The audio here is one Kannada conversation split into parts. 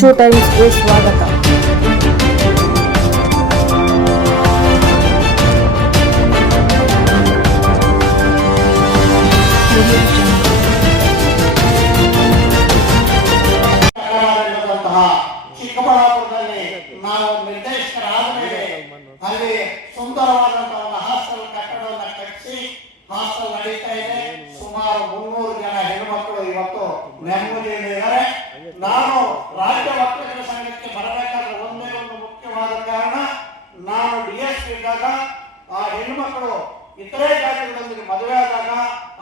ಕಿಚ್ಚು ಟೈಮ್ಸ್ಗೆ ಸ್ವಾಗತ. ಚಿಕ್ಕಬಳ್ಳಾಪುರದಲ್ಲಿ ನಾವು ನಿರ್ದೇಶಕರಾದ ಮೇಲೆ ಅಲ್ಲಿ ಸುಂದರವಾದಂತಹ ಒಂದು ಹಾಸ್ಟೆಲ್ ಕಟ್ಟಡವನ್ನು ಕಟ್ಟಿಸಿ ಹಾಸ್ಟೆಲ್ ನಡೀತಾ ಇದೆ. ಸುಮಾರು 300 ಜನ ಹೆಣ್ಣುಮಕ್ಕಳು ಇವತ್ತು ನೆಮ್ಮದಿಯಲ್ಲಿದ್ದಾರೆ. ನಾನು ರಾಜ್ಯ ವಕೀಲರ ಸಂಘಕ್ಕೆ ಬರಬೇಕಾದ್ರೆ ಒಂದೇ ಒಂದು ಮುಖ್ಯವಾದ ಕಾರಣ, ನಾನು DS ಇದ್ದಾಗ ಆ ಹೆಣ್ಣುಮಕ್ಕಳು ಇತರೆ ಜಾತಿಗಳೊಂದಿಗೆ ಮದುವೆ ಆದಾಗ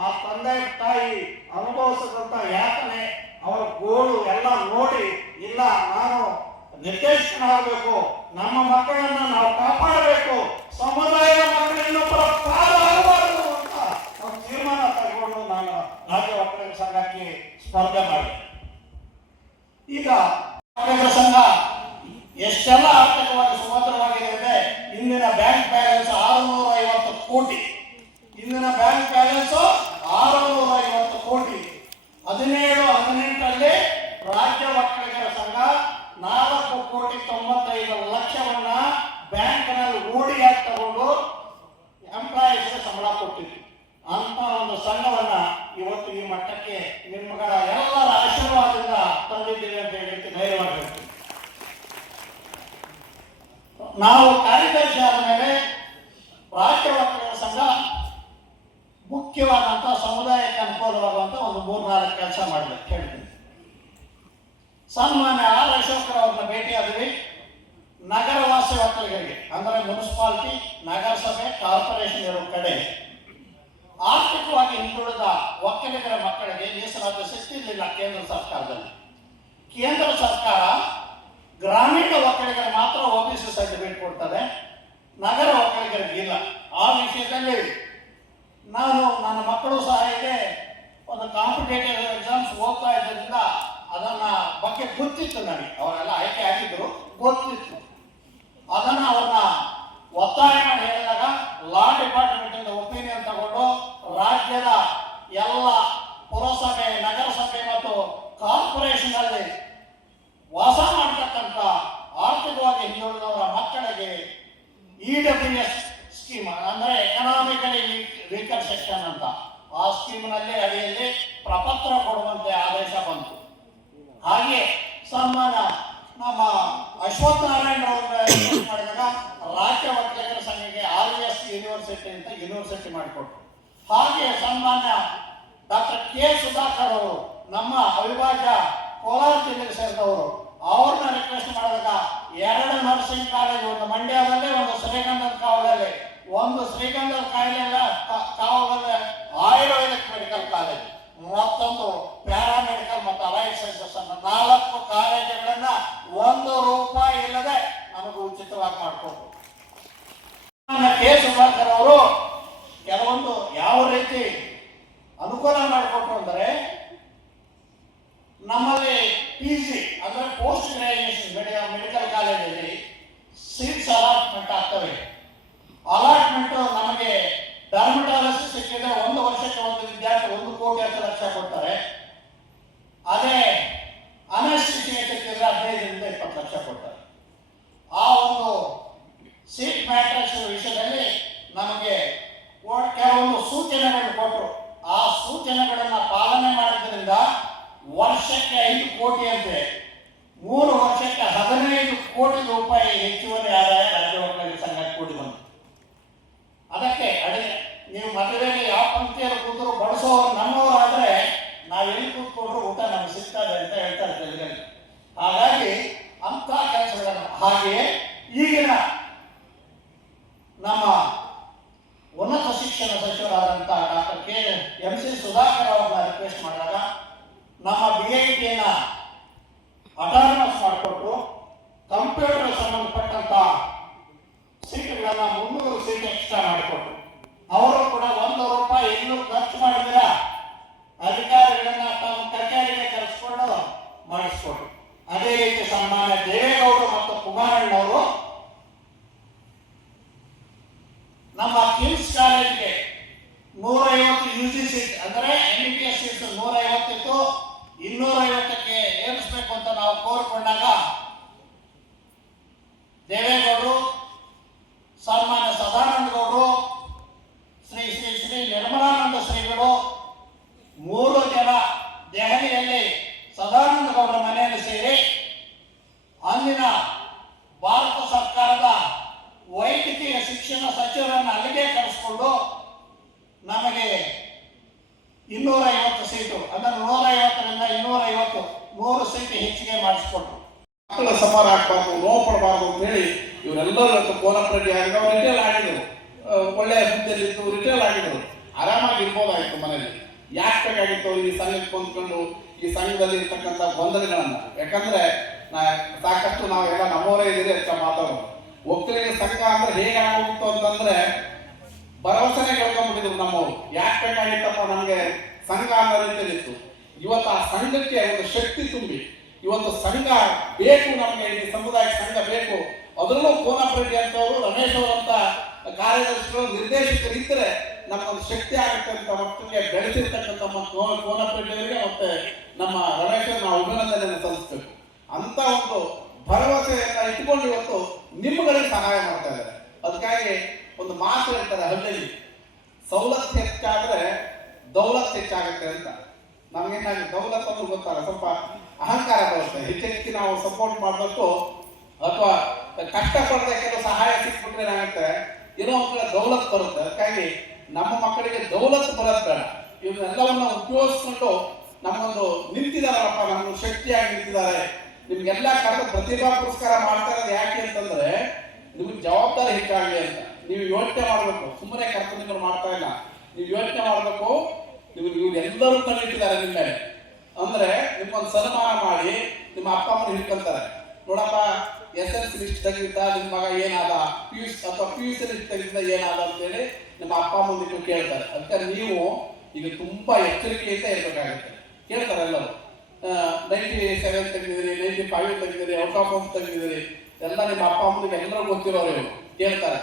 ಆ ತಂದೆ ತಾಯಿ ಅನುಭವಿಸಿದಂತ ಯಾತನೆ, ಅವರ ಗೋಳು ಎಲ್ಲ ನೋಡಿ, ಇಲ್ಲ ನಾನು ನಿರ್ದೇಶಕನಾಗಬೇಕು, ನಮ್ಮ ಮಕ್ಕಳನ್ನ ನಾವು ಕಾಪಾಡಬೇಕು, ಸಮುದಾಯದ ಮಕ್ಕಳನ್ನು ಆಗಬಾರದು ಅಂತ ಒಂದು ತೀರ್ಮಾನ ತಗೊಂಡು ನಾನು ರಾಜ್ಯ ವಕೀಲರ ಸಂಘಕ್ಕೆ ಸ್ಪರ್ಧೆ ಮಾಡಿದೆ. ಈಗ ವಕೀಲರ ಸಂಘ ಎಷ್ಟೆಲ್ಲ ಆರ್ಥಿಕವಾಗಿ ಸುಭದ್ರವಾಗಿದೆ ಅಂದ್ರೆ, ಇಂದಿನ ಬ್ಯಾಂಕ್ ಬ್ಯಾಲೆನ್ಸ್ 650 ಕೋಟಿ, ಇಂದಿನ ಬ್ಯಾಂಕ್ ಬ್ಯಾಲೆನ್ಸ್ 650 ಕೋಟಿ. 17-18ರಲ್ಲಿ ರಾಜ್ಯ ವಕೀಲರ ಸಂಘ 4,95,00,000 ಬ್ಯಾಂಕ್ನಲ್ಲಿ ಹೂಡಿಯಾಗಿ ತಗೊಂಡು ಎಂಪ್ಲಾಯೀಸ್ಗೆ ಸಂಬಳ ಕೊಟ್ಟಿದ್ವಿ. ಅಂತ ಒಂದು ಸಂಘವನ್ನ ಇವತ್ತು ಈ ಮಟ್ಟಕ್ಕೆ ನಿಮ್ಮಗಳ ಎಲ್ಲರ ಆಶೀರ್ವಾದದಿಂದ ತಂದಿದ್ದೀವಿ ಅಂತ ಹೇಳಿ ಧೈರ್ಯವಾಗಿರ್ತೀವಿ. ನಾವು ಕಾರ್ಯದರ್ಶಿ ಆದ ಮೇಲೆ ರಾಜ್ಯ ವಕೀಲರ ಸಂಘ ಮುಖ್ಯವಾದಂತಹ ಸಮುದಾಯಕ್ಕೆ ಅನುಕೂಲವಾಗುವಂತ ಒಂದು 3-4 ಕೆಲಸ ಮಾಡಬೇಕು ಹೇಳಿದ್ದೀನಿ. ಸನ್ಮಾನ್ಯ R. ಅಶೋಕರ್ ಅವ್ರನ್ನ ಭೇಟಿಯಾದ್ವಿ. ನಗರವಾಸಿ ವಕೀಲರಿಗೆ ಅಂದ್ರೆ ಮುನ್ಸಿಪಾಲಿಟಿ, ನಗರಸಭೆ, ಕಾರ್ಪೊರೇಷನ್ ಇರೋ ಕಡೆ ಆರ್ಥಿಕವಾಗಿ ಹಿಂದುಳಿದ ವಕೀಲರ ಮಕ್ಕಳಿಗೆ ಮೀಸಲಾತಿ ಸಿಗ್ತಿರ್ಲಿಲ್ಲ ಕೇಂದ್ರ ಸರ್ಕಾರದಲ್ಲಿ. ಕೇಂದ್ರ ಸರ್ಕಾರ ಗ್ರಾಮೀಣ ವಕೀಲರಿಗೆ ಮಾತ್ರ OBC ಸರ್ಟಿಫಿಕೇಟ್ ಕೊಡ್ತದೆ, ನಗರ ವಕೀಲರಿಗೆ ಇಲ್ಲ. ಆ ವಿಷಯದಲ್ಲಿ ನಾನು ನನ್ನ ಮಕ್ಕಳು ಸಹ ಇದೆ ಒಂದು ಕಾಂಪಿಟೇಟಿವ್ ಎಕ್ಸಾಮ್ಸ್ ಓದ್ತಾ ಇದ್ದರಿಂದ ಅದನ್ನ ಬಗ್ಗೆ ಗೊತ್ತಿತ್ತು ನನಗೆ. ಅವರೆಲ್ಲ ಆಯ್ಕೆ ಆಗಿದ್ರು, ಗೊತ್ತಿತ್ತು. ಅದನ್ನ ಅವ್ರನ್ನ ಒತ್ತಾಯ ಮಾಡಿ ಹೇಳಿದಾಗ ಲಾ ಡಿಪಾರ್ಟ್ಮೆಂಟ್ ಇಂದ ಒಪಿನಿಯನ್ ತಗೊಂಡು ರಾಜ್ಯದ ಎಲ್ಲ ಪುರಸಭೆ, ನಗರಸಭೆ ಮತ್ತು ಕಾರ್ಪೊರೇಷನ್ ಅಲ್ಲಿ ವಾಸ ಮಾಡತಕ್ಕಂಥ ಆರ್ಥಿಕವಾಗಿ ಹಿಂದುಳಿದವರ ಮಕ್ಕಳಿಗೆ EWS ಸ್ಕೀಮ್ ಅಂದ್ರೆ ಎಕನಾಮಿಕಲಿ ವೀಕರ್ ಸೆಕ್ಷನ್ ಅಂತ, ಆ ಸ್ಕೀಮ್ನಲ್ಲಿ ಅಡಿಯಲ್ಲಿ ಪ್ರಪತ್ರ ಕೊಡುವಂತೆ ಆದೇಶ ಬಂತು. ಹಾಗೆ ಸನ್ಮಾನ ನಮ್ಮ ಅಶ್ವಥ್ ನಾರಾಯಣ ಮಾಡಿದಾಗ ರಾಜ್ಯ ವಕೀಲರ ಸಂಘಕ್ಕೆ RVS ಯೂನಿವರ್ಸಿಟಿ ಅಂತ ಯೂನಿವರ್ಸಿಟಿ ಮಾಡಿಕೊಟ್ರು. ಹಾಗೆ ಸನ್ಮಾನ್ಯ ಡಾಕ್ಟರ್ K. ಸುಧಾಕರ್ ಅವರು ನಮ್ಮ ಅವಿಭಾಜ್ಯ ಕೋಲಾರ ಜಿಲ್ಲೆಗೆ ಸೇರಿದವರು, ಅವ್ರನ್ನ ರಿಕ್ವೆಸ್ಟ್ ಮಾಡಿದಾಗ 2 ನರ್ಸಿಂಗ್ ಕಾಲೇಜ್, ಒಂದು ಮಂಡ್ಯದಲ್ಲಿ, ಒಂದು ಶ್ರೀಗಂಧದ ಕಾವಲಲ್ಲಿ, ಒಂದು ಶ್ರೀಗಂಧದ ಕಾವಲಲ್ಲಿ ಆಯುರ್ವೇದಿಕ್ ಮೆಡಿಕಲ್ ಕಾಲೇಜ್, ಮತ್ತೊಂದು ಪ್ಯಾರಾಮೆಡಿಕಲ್ ಮತ್ತು ಅಲೈಡ್ ಸೈನ್ಸಸ್ ಅನ್ನ 4 ಕಾಲೇಜುಗಳನ್ನ 1 ರೂಪಾಯಿ ಇಲ್ಲದೆ ನಮಗೆ ಉಚಿತವಾಗಿ ಮಾಡಿಕೊಟ್ರು. K. ಸುಧಾಕರ್ ಅವರು ಕೆಲವೊಂದು ಯಾವ ರೀತಿ ಅನುಕೂಲ ಮಾಡಿಕೊಟ್ರು ಅಂದರೆ, ನಮ್ಮಲ್ಲಿ PG ಅಂದ್ರೆ ಪೋಸ್ಟ್ ಗ್ರಾಜುಯೇಷನ್ ಮೆಡಿಕಲ್ ಕಾಲೇಜಲ್ಲಿ ಸೀಟ್ಸ್ ಅಲಾಟ್ಮೆಂಟ್ ಆಗ್ತವೆ. ಅಲಾಟ್ಮೆಂಟ್ ನಮಗೆ ಡರ್ಮಟಾಲಜಿ ಸಿಕ್ಕಿದ್ರೆ 1 ವರ್ಷಕ್ಕೆ ಒಂದು ವಿದ್ಯಾರ್ಥಿ 1,10,00,000 ಕೊಡ್ತಾರೆ. ಅದೇ ಅನಸ್ಥಿಸಿಯಾ ಸಿಕ್ಕಿದ್ರೆ 15ರಿಂದ 20 ಲಕ್ಷ ಕೊಡ್ತಾರೆ. ಆ ಒಂದು ಸೀಟ್ ಮ್ಯಾಟ್ರಿಕ್ಸ್ ವಿಷಯದಲ್ಲಿ ನಮಗೆ ಕೆಲವೊಂದು ಸೂಚನೆಗಳನ್ನು ಕೊಟ್ಟರು. ಆ ಸೂಚನೆಗಳನ್ನ ಪಾಲನೆ ಮಾಡಿದ್ರಿಂದ ವರ್ಷಕ್ಕೆ 5 ಕೋಟಿ ಅಂತೆ, 3 ವರ್ಷಕ್ಕೆ 15 ಕೋಟಿ ರೂಪಾಯಿ ಹೆಚ್ಚುವರಿ ಆದಾಯ ರಾಜ್ಯ ವಕೀಲರ ಸಂಘಕ್ಕೆ ಕೂಡಿ ಬಂತು. ಅದಕ್ಕೆ ನೀವು ಮದುವೆಗೆ ಯಾವ ಪಂಕ್ತಿಯಲ್ಲಿ ಕೂತರು ಬಡಿಸೋರು ನಮ್ಮವರಾದ್ರೆ ನಾವು ಎಲ್ಲಿ ಕೂತ್ಕೊಂಡ್ರು ಊಟ ನಮ್ಗೆ ಸಿಗ್ತದೆ ಅಂತ ಹೇಳ್ತಾರೆ ಜನರಿಗೆ. ಹಾಗಾಗಿ ಅಂತ ಕೆಲಸಗಳನ್ನ, ಹಾಗೆಯೇ ಈಗಿನ ನಮ್ಮ ಉನ್ನತ ಶಿಕ್ಷಣ ಸಚಿವರಾದಂಥ ಡಾಕ್ಟರ್ MC ಸುಧಾಕರ್ ಅವ್ರನ್ನ ರಿಕ್ವೆಸ್ಟ್ ಮಾಡಿದಾಗ ನಮ್ಮ BITನ ಅಟಾನಮಸ್ ಮಾಡಿಕೊಟ್ಟು ಕಂಪ್ಯೂಟರ್ ಸಂಬಂಧಪಟ್ಟಂತ ಸೀಟ್ಗಳನ್ನ 300 ಸೀಟ್ ಎಕ್ಸ್ಟ್ರಾ ಮಾಡಿಕೊಟ್ರು. ಅವರು ಕೂಡ 1 ರೂಪಾಯಿ ಎಲ್ಲೂ ಖರ್ಚು ಮಾಡಿದಿರ ಅಧಿಕಾರಿಗಳನ್ನ ತಮ್ಮ ಕಚೇರಿಗೆ ಕರೆಸ್ಕೊಂಡು ಮಾಡಿಸ್ಕೊಟ್ರು. ಅದೇ ರೀತಿ ಸನ್ಮಾನ್ಯ ದೇವೇಗೌಡರು ಮತ್ತು ಕುಮಾರಣ್ಣವರು ನಮ್ಮ ಕಿಮ್ಸ್ ಕಾಲೇಜ್ಗೆ 150 UG ಸೀಟ್ ಅಂದ್ರೆ MBBS ಸೀಟ್ಸ್ 150 ಇತ್ತು, 250ಕ್ಕೆ ಏರಿಸಬೇಕು ಅಂತ ನಾವು ಕೋರಿಕೊಂಡಾಗ ಕೊಟ್ಟರು. ಮಕ್ಕಳ ಸಮಾರ ಆಗ್ಬಾರ್ದು, ನೋವು ಪಡಬಾರ್ದು ಅಂತ ಹೇಳಿ ಇವರೆಲ್ಲರೂ ಇವತ್ತು ಕೋನಪ್ರೆಡ್ಡಿ ಆಗಿದ್ರು. ಅವ್ರು ರಿಟೇಲ್ ಆಗಿದ್ರು, ಒಳ್ಳೆಯ ಹುದ್ದೆಯಲ್ಲಿದ್ದು ರಿಟೇಲ್ ಆಗಿದ್ರು, ಆರಾಮಾಗಿ ಇರ್ಬೋದಾಗಿತ್ತು ಮನೇಲಿ. ಯಾಕೆ ಬೇಕಾಗಿತ್ತು ಈ ಸಂಘಕ್ಕೆ ಹೊಂದ್ಕೊಂಡು ಈ ಸಂಘದಲ್ಲಿ ಇರ್ತಕ್ಕಂಥ ಗೊಂದಲಗಳನ್ನ? ಯಾಕಂದ್ರೆ ಸಾಕಷ್ಟು ನಾವೆಲ್ಲ ನಮ್ಮವರೇ ಇದ್ದೀರಿ ಅಂತ ಮಾತಾಡೋದು. ಒಕ್ಕಲಿಗ ಸಂಘ ಅಂದ್ರೆ ಹೇಗೆ ಆಗೋಗಿತ್ತು ಅಂತಂದ್ರೆ ಭರವಸೆನೆ ಕಳ್ಕೊಂಡ್ಬಿಟ್ಟಿದ್ರು ನಮ್ಮವರು. ಯಾಕೆ ಬೇಕಾಗಿತ್ತಪ್ಪ ನಮಗೆ ಸಂಘ ಅನ್ನೋ ರೀತಿಯಲ್ಲಿತ್ತು. ಇವತ್ತು ಆ ಸಂಘಕ್ಕೆ ಒಂದು ಶಕ್ತಿ ತುಂಬಿ ಇವತ್ತು ಸಂಘ ಬೇಕು, ನಮಗೆ ಈ ಸಮುದಾಯ ಸಂಘ ಬೇಕು. ಅದರಲ್ಲೂ ಕೋನಪ್ರೆಡ್ಡಿ ಅಂತವರು, ರಮೇಶ್ ಅವರಂತ ಕಾರ್ಯದರ್ಶಿಗಳು, ನಿರ್ದೇಶಕರಿದ್ದರೆ ನಮಗೊಂದು ಶಕ್ತಿ ಆಗುತ್ತೆ ಅಂತ ಮಕ್ಕಳಿಗೆ ಬೆಳೆಸಿರ್ತಕ್ಕಂಥ ಕೋನಪ್ರೆಡ್ಡಿ ಅವರಿಗೆ ಮತ್ತೆ ನಮ್ಮ ರಮೇಶ್ ನಾವು ಅಭಿನಂದನೆಯನ್ನು ಸಲ್ಲಿಸಬೇಕು. ಅಂತ ಒಂದು ಭರವಸೆಯನ್ನ ಇಟ್ಟುಕೊಂಡು ಇವತ್ತು ನಿಮ್ಮಗಳಿಗೆ ಸಹಾಯ ಮಾಡ್ತಾ ಇದ್ದಾರೆ. ಅದಕ್ಕಾಗಿ ಒಂದು ಮಾತು ಹೇಳ್ತಾರೆ ಹಳ್ಳಿಯಲ್ಲಿ, ಸವಲತ್ತು ಹೆಚ್ಚಾದ್ರೆ ದೌಲತ್ ಹೆಚ್ಚಾಗುತ್ತೆ ಅಂತ. ನಮಗೇನಾಗಿ ದೌಲತ್ ಅಂದ್ರೆ ಗೊತ್ತಲ್ಲ, ಸ್ವಲ್ಪ ಅಹಂಕಾರ ಬರುತ್ತೆ. ಹೆಚ್ಚೆಚ್ಚಿ ನಾವು ಸಪೋರ್ಟ್ ಮಾಡಿದಷ್ಟು ಅಥವಾ ಕಷ್ಟಪಡದೆ ಕೆಲವು ಸಹಾಯ ಸಿಕ್ಬಿಟ್ರೆ ಏನಾಗುತ್ತೆ, ಏನೋ ಒಂದು ದೌಲತ್ ಬರುತ್ತೆ. ಅದಕ್ಕಾಗಿ ನಮ್ಮ ಮಕ್ಕಳಿಗೆ ದೌಲತ್ ಬರೋದು ಬೇಡ. ಇವನ್ನೆಲ್ಲವನ್ನ ಉಪಯೋಗಿಸ್ಕೊಂಡು ನಮಗೊಂದು ನಿಂತಿದಾರಪ್ಪ, ನಮ್ಗೆ ಶಕ್ತಿಯಾಗಿ ನಿಂತಿದ್ದಾರೆ. ನಿಮ್ಗೆಲ್ಲ ಕರೆದು ಪ್ರತಿಭಾ ಪುರಸ್ಕಾರ ಮಾಡ್ತಾ ಇರೋದು ಯಾಕೆ ಅಂತಂದ್ರೆ ನಿಮ್ಗೆ ಜವಾಬ್ದಾರಿ ಹೆಚ್ಚಾಗಲಿ ಅಂತ. ನೀವು ಯೋಚನೆ ಮಾಡಬೇಕು, ಸುಮ್ಮನೆ ಕರೆದು ನಿಮ್ಮನ್ನು ಮಾಡ್ತಾ ಇಲ್ಲ. ನೀವು ಯೋಚನೆ ಮಾಡಬೇಕು, ಇವ್ರೆಲ್ಲರೂ ಕಂಡಿಟ್ಟಿದ್ದಾರೆ ನಿಮ್ಮ ಮೇಲೆ. ಅಂದ್ರೆ ನಿಮ್ಗೊಂದು ಸನ್ಮಾನ ಮಾಡಿ ನಿಮ್ಮ ಅಪ್ಪ ಅಮ್ಮನ ಹಿಡ್ಕೊಂತಾರೆ. ನೋಡಪ್ಪ, SSLC ಲಿಸ್ಟ್ ತೆಗೆದಿದ್ದ ನಿಮ್ಮ ಮಗ ಏನಾದ, PUC ಅಥವಾ PUC ಲಿಸ್ಟ್ ತೆಗೆದಿದ್ದ ಏನಾದ ಅಂತೇಳಿ ನಿಮ್ಮ ಅಪ್ಪ ಅಮ್ಮಂದಿಟ್ಟು ಕೇಳ್ತಾರೆ. ಅದಕ್ಕೆ ನೀವು ಈಗ ತುಂಬಾ ಎಚ್ಚರಿಕೆಯಿಂದ ಇರಬೇಕಾಗುತ್ತೆ. ಕೇಳ್ತಾರೆ ಎಲ್ಲರೂ, 97 ತೆಗೆದಿದ್ರಿ, 95 ತೆಗೆದಿರಿ, ಔಟ್ ಆಫ್ ಹೋಮ್ ತೆಗೆದಿರಿ, ಎಲ್ಲ ನಿಮ್ಮ ಅಪ್ಪ ಅಮ್ಮನಿಗೆ ಎಲ್ಲರೂ ಗೊತ್ತಿರೋರು. ಇವರು ಕೇಳ್ತಾರೆ,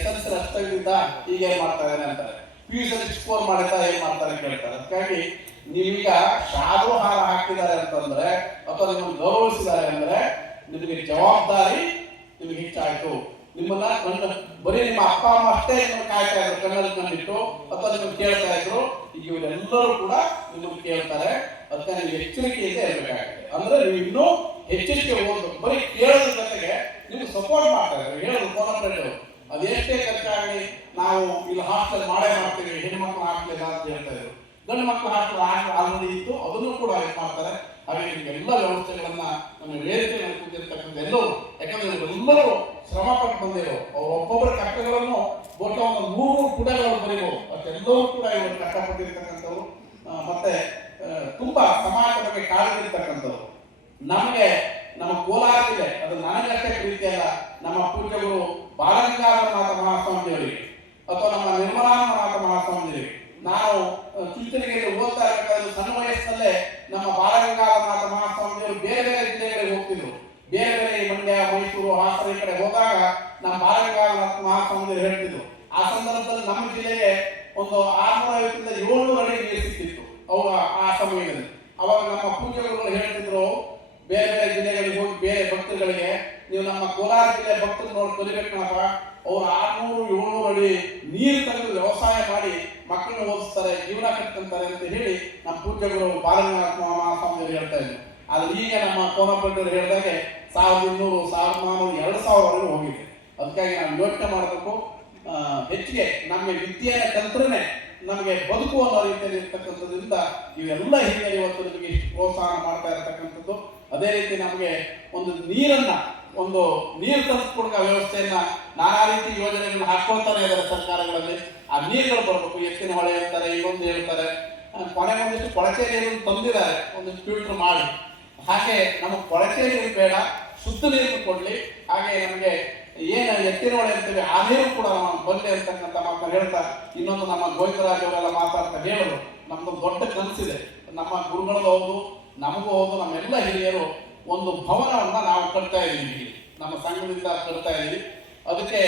SSLC ಅಷ್ಟು ತೆಗೆದಿದ್ದ ಈಗ ಏನ್ ಮಾಡ್ತಾ ಇದ್ದಾನೆ ಅಂತಾರೆ, PUC ಸ್ಕೋರ್ ಮಾಡಿದ್ದ ಏನ್ ಮಾಡ್ತಾರೆ ಕೇಳ್ತಾರೆ. ಅದಕ್ಕಾಗಿ ನೀವೀಗ ಶಾದು ಹಾರ ಹಾಕಿದ್ದಾರೆ ಅಂತಂದ್ರೆ ಅಥವಾ ನಿಮ್ಮನ್ನು ಗೌರವಿಸಿದ್ದಾರೆ ಅಂದ್ರೆ ನಿಮಗೆ ಜವಾಬ್ದಾರಿ ನಿಮಗೆ ಹೆಚ್ಚಾಯ್ತು. ನಿಮ್ಮನ್ನ ಬರೀ ನಿಮ್ಮ ಅಪ್ಪ ಅಮ್ಮ ಅಷ್ಟೇ ನಿಮ್ಮನ್ನು ಕಾಯ್ತಾ ಇದ್ರು, ಕಣ್ಣಲ್ಲಿ ಕಂಡಿಟ್ಟು ಅಥವಾ ನಿಮ್ಮನ್ನು ಕೇಳ್ತಾ ಇದ್ರು. ಈಗ ಇವರೆಲ್ಲರೂ ಕೂಡ ನಿಮ್ಮನ್ನು ಕೇಳ್ತಾರೆ. ಅದಕ್ಕೆ ನೀವು ಎಚ್ಚರಿಕೆಯಿಂದ ಇರಬೇಕಾಗುತ್ತೆ. ಅಂದ್ರೆ ನೀವು ಇನ್ನೂ ಎಚ್ಚರಿಕೆ ಓದಬೇಕು. ಬರೀ ಕೇಳೋದ್ರ ಜೊತೆಗೆ ನಿಮ್ಗೆ ಸಪೋರ್ಟ್ ಮಾಡ್ತಾ ಇದ್ದಾರೆ. ಹೇಳೋದು ಕೋನಪ್ರೆಡ್ಡಿ ಅದೆಷ್ಟೇ ಖರ್ಚಾಗಲಿ ನಾವು ಇಲ್ಲಿ ಹಾಸ್ಟೆಲ್ ಮಾಡೇ ಮಾಡ್ತೀವಿ, ಹೆಣ್ಮಕ್ಳು ಹಾಸ್ಟೆಲ್ ಅಂತ ಹೇಳ್ತಾ ಇದ್ರು. ಗಂಡು ಮಕ್ಕಳು ಹಾಸ್ಟೆಲ್ ಆಲ್ರೆಡಿ ಇತ್ತು, ಅದನ್ನು ಕೂಡ ಮಾಡ್ತಾರೆ. ಹಾಗೆ ನಿಮ್ಗೆಲ್ಲ ವ್ಯವಸ್ಥೆಗಳನ್ನ ನಮ್ಮ ವೇದಿಕೆಯಲ್ಲಿ ಕೂತಿರ್ತಕ್ಕಂಥ ಎಲ್ಲರೂ, ಯಾಕಂದ್ರೆ ಎಲ್ಲರೂ ಶ್ರಮ ಪಟ್ಟು ಬಂದಿರೋ ಒಬ್ಬೊಬ್ಬರ ಕಷ್ಟಗಳನ್ನು ಒಟ್ಟು ಒಂದು 3 ಪುಟಗಳು ಬರೀಬಹುದು. ಅದೆಲ್ಲರೂ ಕೂಡ ಇವರು ಕಷ್ಟಪಟ್ಟಿರ್ತಕ್ಕಂಥವ್ರು. ಮತ್ತೆ ತುಂಬಾ ಸಮಾಜದ ಬಗ್ಗೆ ಕಾಳಜಿರ್ತಕ್ಕಂಥವ್ರು. ನಮಗೆ ನಮ್ಮ ಕೋಲಾರವಿದೆ, ಅದು ನನಗಷ್ಟೇ ಪ್ರೀತಿ ಅಲ್ಲ, ನಮ್ಮ ಪೂಜ್ಯರು ಬಾಲಗಂಗಾಧರನಾಥ ಮಹಾಸ್ವಾಮಿಯವರಿಗೆ ಅಥವಾ ನಮ್ಮ ನಿರ್ಮಲಾನಂದನಾಥ ಮಹಾಸ್ವಾಮಿಯವರಿಗೆ ನಾವು ಚಿಂತನೆಗೆ ಓದ್ತಾ ಇರಬೇಕಾದ್ರೆ ಸಣ್ಣ ವಯಸ್ಸಲ್ಲೇ ನಮ್ಮ ಬಾಲಗಂಗಾಧರನಾಥ ಮಹಾಸ್ವಾಮಿಯವರು ಬೇರೆ ಬೇರೆ ಜಿಲ್ಲೆಗಳಿಗೆ ಹೋಗ್ತಿದ್ರು. ಬೇರೆ ಬೇರೆ ಮಂಡ್ಯ, ಮೈಸೂರು, ಹಾಸನ ಈ ಕಡೆ ಹೋದಾಗ ನಮ್ಮ ಬಾಲಗಂಗಾಧರನಾಥ ಮಹಾಸ್ವಾಮಿಯವರು ಹೇಳ್ತಿದ್ರು. ಆ ಸಂದರ್ಭದಲ್ಲಿ ನಮ್ಮ ಜಿಲ್ಲೆಗೆ ಒಂದು 650 ರಿಂದ 700 ಅಡಿ ನೀರು ಸಿಕ್ತಿತ್ತು ಅವಾಗ ಆ ಸಮಯದಲ್ಲಿ. ಅವಾಗ ನಮ್ಮ ಪೂಜ್ಯರುಗಳು ಹೇಳ್ತಿದ್ರು, ಬೇರೆ ಬೇರೆ ಜಿಲ್ಲೆಗಳಿಗೆ ಹೋಗಿ ಬೇರೆ ಭಕ್ತರುಗಳಿಗೆ ನೀವು ನಮ್ಮ ಕೋಲಾರ ಜಿಲ್ಲೆ ಭಕ್ತರು ನೋಡಿ ಕಲಿಬೇಕಪ್ಪ, ಅವ್ರು 600-700 ಅಡಿ ನೀರು ತೆಗೆದು ವ್ಯವಸಾಯ ಮಾಡಿ ಮಕ್ಕಳನ್ನ ಓದಿಸ್ತಾರೆ, ಜೀವನ ಕಟ್ಕೊಂತಾರೆ ಅಂತ ಹೇಳಿ ನಮ್ಮ ಪೂಜ್ಯಗಳು ಬಾಲಗಂಗಾಧರ ಮಹಾಸ್ವಾಮಿಯವರು ಹೇಳ್ತಾ ಇದ್ರು. ಆದ್ರೆ ಈಗ ನಮ್ಮ ಕೋನಪ್ರೆಡ್ಡಿ ಹೇಳಿದಾಗೆ 1200, 1400, 2000 ಹೋಗಿದೆ. ಅದಕ್ಕಾಗಿ ನಾವು ಯೋಚನೆ ಮಾಡಬೇಕು. ಹೆಚ್ಚಿಗೆ ನಮಗೆ ವಿದ್ಯೆಯನ್ನು ಕಲ್ತ್ರೆ ನಮಗೆ ಬದುಕು ಅನ್ನೋ ರೀತಿಯಲ್ಲಿ ಇರ್ತಕ್ಕಂಥದ್ರಿಂದ ಇವೆಲ್ಲ ಹಿರಿಯರು ಇವತ್ತು ನಮಗೆ ಇಷ್ಟು ಪ್ರೋತ್ಸಾಹ ಮಾಡ್ತಾ ಇರತಕ್ಕಂಥದ್ದು. ಅದೇ ರೀತಿ ನಮಗೆ ಒಂದು ನೀರು ತಂದುಕೊಡುವ ವ್ಯವಸ್ಥೆಯನ್ನ ನಾನಾ ರೀತಿ ಯೋಜನೆಗಳನ್ನ ಹಾಕೊಳ್ತಾನೆ ಇದ್ದಾರೆ ಸರ್ಕಾರಗಳಲ್ಲಿ. ಆ ನೀರುಗಳು ಬರಬೇಕು. ಎತ್ತಿನ ಹೊಳೆ ಹೇಳ್ತಾರೆ, ಇನ್ನೊಂದು ಹೇಳ್ತಾರೆ, ಕೊನೆಗೆ ಒಂದಿಷ್ಟು ಕೊಳಚೆ ನೀರು ತಂದಿದ್ದಾರೆ, ಒಂದಿಷ್ಟು ಫಿಲ್ಟರ್ ಮಾಡಿ. ಹಾಗೆ ನಮಗೆ ಕೊಳಚೆ ನೀರು ಬೇಡ, ಶುದ್ಧ ನೀರು ಕೊಡ್ಲಿ. ಹಾಗೆ ನಮಗೆ ಏನು ಎತ್ತಿನ ಹೊಳೆ ಅಂತೇಳಿ ಆ ನೀರು ಕೂಡ ಬಂದೆ ಅಂತಕ್ಕಂಥ ಮಾತನ್ನು ಹೇಳ್ತಾ, ಇನ್ನೊಂದು ನಮ್ಮ ಗೋವಿಂದರಾಜ್ ಅವರೆಲ್ಲ ಮಾತಾಡ್ತಾ ಹೇಳೋದು, ನಮ್ದು ದೊಡ್ಡ ಕನಸಿದೆ. ನಮ್ಮ ಗುರುಗಳದ್ದು ಹೌದು, ನಮಗೂ ಹೌದು, ನಮ್ಮೆಲ್ಲ ಹಿರಿಯರು ಒಂದು ಭವನವನ್ನ ನಾವು ಕಟ್ತಾ ಇದ್ದೀವಿ, ನಮ್ಮ ಸಂಘದಿಂದ ಕಟ್ತಾ ಇದ್ದೀವಿ. ಅದಕ್ಕೆ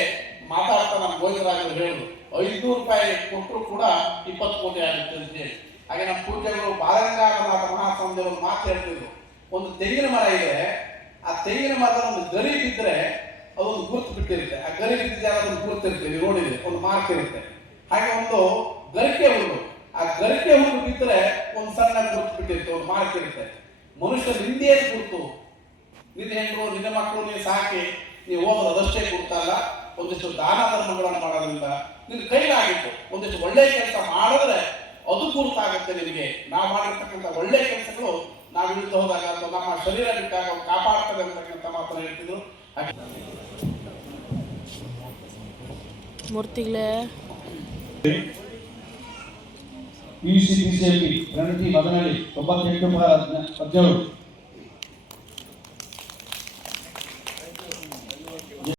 ಮಾತಾಡ್ತಾ ನಮ್ಮ ಗೋವಿಂದರಾಜ್ ಅವರು ಹೇಳುದು, 500 ರೂಪಾಯಿ ಕೊಟ್ಟರು ಕೂಡ 20 ಕೋಟಿ ಆಗುತ್ತೆ ಅಂತ ಹೇಳಿ. ಹಾಗೆ ನಮ್ಮ ಪೂಜ್ಯಗಳು ಬಾಲಗಂಗಾಧರನಾಥ ಮಹಾಸ್ವಾಮಿಯವರು ಮಾತು ಹೇಳ್ತಿದ್ರು, ಒಂದು ತೆಂಗಿನ ಮರ ಇದೆ, ಆ ತೆಂಗಿನ ಮರದ ಒಂದು ಗರಿ ಬಿದ್ದರೆ ಅದೊಂದು ಗುರುತು ಬಿಟ್ಟಿರುತ್ತೆ. ಆ ಗರಿ ಬಿದ್ದ ಜಾಗ ಒಂದು ಗುರುತಿರುತ್ತೆ, ನೀವು ನೋಡಿದ್ರೆ ಒಂದು ಮಾರ್ಕ್ ಇರುತ್ತೆ. ಹಾಗೆ ಒಂದು ಗರಿಕೆ ಹುಡುಗ, ಆ ಗರಿಕೆ ಹುಡುಗ ಬಿದ್ದರೆ ಒಂದು ಸಣ್ಣ ಗುರುತು ಬಿಟ್ಟಿರುತ್ತೆ, ಒಂದು ಮಾರ್ಕ್ ಇರುತ್ತೆ. ಮನುಷ್ಯ ನಿಂದೇ ಗುರುತು, ನಿನ್ನ ಹೆಣ್ಣು ನಿನ್ನ ಮಕ್ಕಳು ನೀವು ಸಾಕಿ ನೀವು ಹೋಗೋದು ಅದಷ್ಟೇ ಗುರುತಲ್ಲ. ಒಂದಿಷ್ಟು ದಾನ ಧರ್ಮಗಳನ್ನು ಮಾಡೋದ್ರಿಂದ ನಿನ್ನ ಕೈಲಾಗಿತ್ತು ಒಂದಿಷ್ಟು ಒಳ್ಳೆ ಕೆಲಸ ಮಾಡಿದ್ರೆ ಅದು ಗುರುತಾಗುತ್ತೆ ನಿನಗೆ. ನಾವು ಮಾಡಿರ್ತಕ್ಕಂಥ ಒಳ್ಳೆ ಕೆಲಸಗಳು ನಾವು ಇಳಿದು ಹೋದಾಗ ಅಥವಾ ನಮ್ಮ ಶರೀರ ಬಿಟ್ಟಾಗ ಅವು ಕಾಪಾಡ್ತದೆ ಅಂತಕ್ಕಂಥ ಮಾತನ್ನು ಹೇಳ್ತಿದ್ರು. ಮೂರ್ತಿಗಳೇ PUC PCLP ಪ್ರಣತಿ ಮದನಹಳ್ಳಿ 98/17